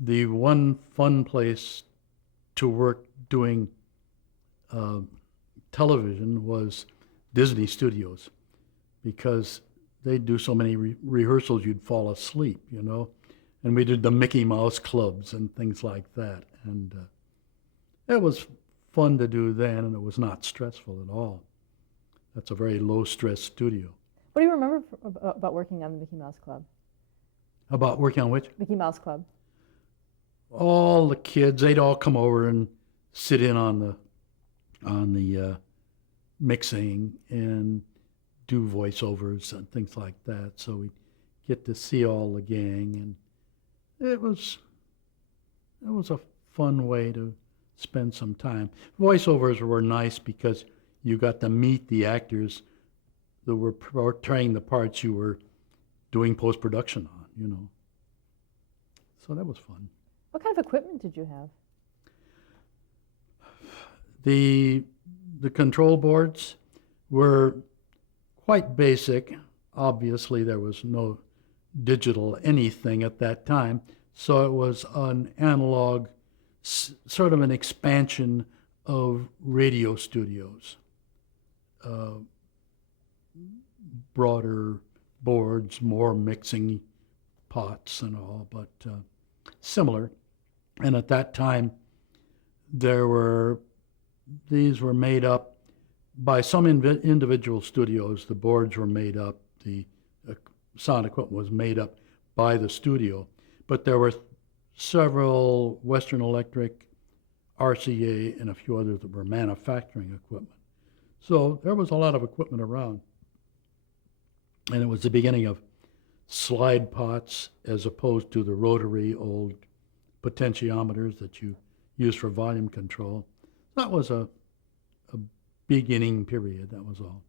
The one fun place to work doing uh, television was Disney Studios because they'd do so many rehearsals you'd fall asleep, you know. And we did the Mickey Mouse clubs and things like that. And it was fun to do then, and it was not stressful at all. That's a very low stress studio. What do you remember about working on the Mickey Mouse Club? About working on which? Mickey Mouse Club. All the kids, they'd all come over and sit in on the mixing and do voiceovers and things like that. So we get to see all the gang, and it was a fun way to spend some time. Voiceovers were nice because you got to meet the actors that were portraying the parts you were doing post production on, you know. So that was fun. What kind of equipment did you have? The control boards were quite basic. Obviously, there was no digital anything at that time, so it was an analog, sort of an expansion of radio studios. Broader boards, more mixing pots and all, but similar. And at that time, these were made up by some individual studios. The boards were made up, the sound equipment was made up by the studio, but there were several Western Electric, RCA, and a few others that were manufacturing equipment. So there was a lot of equipment around. And it was the beginning of slide pots as opposed to the rotary old potentiometers that you use for volume control. That was a beginning period, that was all.